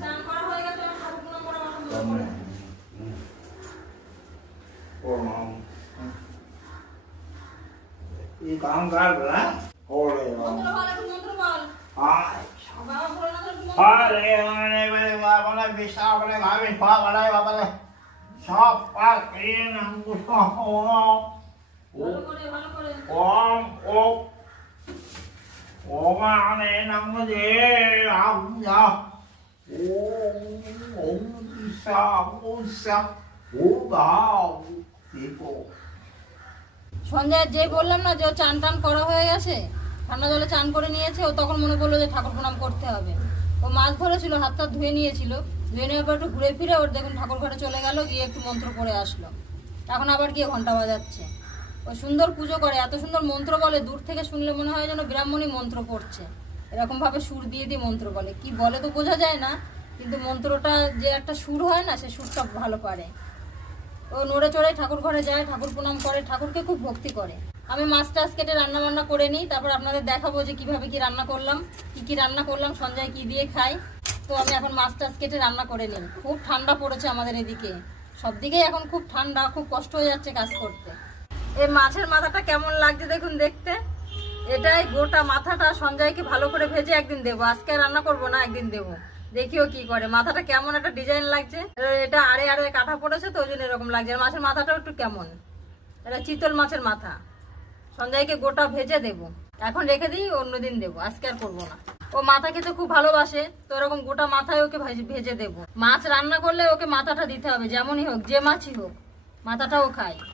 চান করা হয়ে গেছে, ঠাকুর প্রণাম করা আরম্ভ করো। ये काम कर रहा है और মন্ত্র বল, একটু মন্ত্র বল। বাবা ভোলানাথের একটু মন্ত্র বল। अरे मैंने मेरे बाबा ने विशाल ने भाभी पाप बनाए बाबा ने सब पाप क्लीन हमको ভালো করে, ভালো করে। ओम ओम ओम आने नमः जे राम जा ओम ईशा ऊषा ओम दीपो সঞ্জয় যে বললাম না যে ও চান টান করা হয়ে গেছে, ঠান্ডা জলে চান করে নিয়েছে, ও তখন মনে করলো যে ঠাকুর প্রণাম করতে হবে। ও মাছ ধরেছিল, হাতটা ধুয়ে নিয়েছিল, ধুয়ে নেওয়ার পর একটু ঘুরে ফিরে ওর দেখুন ঠাকুর ঘরে চলে গেল, গিয়ে একটু মন্ত্র পড়ে আসলো। এখন আবার গিয়ে ঘন্টা বাজাচ্ছে। ও সুন্দর পুজো করে, এত সুন্দর মন্ত্র বলে, দূর থেকে শুনলে মনে হয় যেন ব্রাহ্মণী মন্ত্র পড়ছে। এরকম ভাবে সুর দিয়ে দিয়ে মন্ত্র বলে, কি বলে তো বোঝা যায় না, কিন্তু মন্ত্রটা যে একটা সুর হয় না, সে সুরটা ভালো পারে। ও নড়ে চড়ে ঠাকুর ঘরে যায়, ঠাকুর প্রণাম করে, ঠাকুরকে খুব ভক্তি করে। আমি মাছ টাছ কেটে রান্না বান্না করে নিই, তারপর আপনাদের দেখাবো যে কিভাবে কি রান্না করলাম, কি রান্না করলাম, সঞ্জয় কি দিয়ে খাই। তো আমি এখন মাছ টাছ কেটে রান্না করে নিই। খুব ঠান্ডা পড়েছে আমাদের এদিকে, সব দিকেই এখন খুব ঠান্ডা, খুব কষ্ট হয়ে যাচ্ছে কাজ করতে। এই মাছের মাথাটা কেমন লাগছে দেখুন দেখতে। এটাই গোটা মাথাটা সঞ্জয়কে ভালো করে ভেজে একদিন দেবো, আজকে রান্না করবো না, একদিন দেবো, দেখিও কি করে। মাথাটা কেমন একটা ডিজাইন লাগছে, এটা আড়ে আড়ে কাটা পড়েছে তো ওই জন্য এরকম লাগছে। আর মাছের মাথাটাও একটু কেমন, এটা চিতল মাছের মাথা। সঞ্জয়কে গোটা ভেজে দেবো, এখন রেখে দিই, অন্যদিন দেবো, আজকে আর করবো না। ও মাথা খেতে খুব ভালোবাসে, তো এরকম গোটা মাথায় ওকে ভেজে দেবো। মাছ রান্না করলে ওকে মাথাটা দিতে হবে, যেমনই হোক, যে মাছই হোক, মাথাটাও খায়।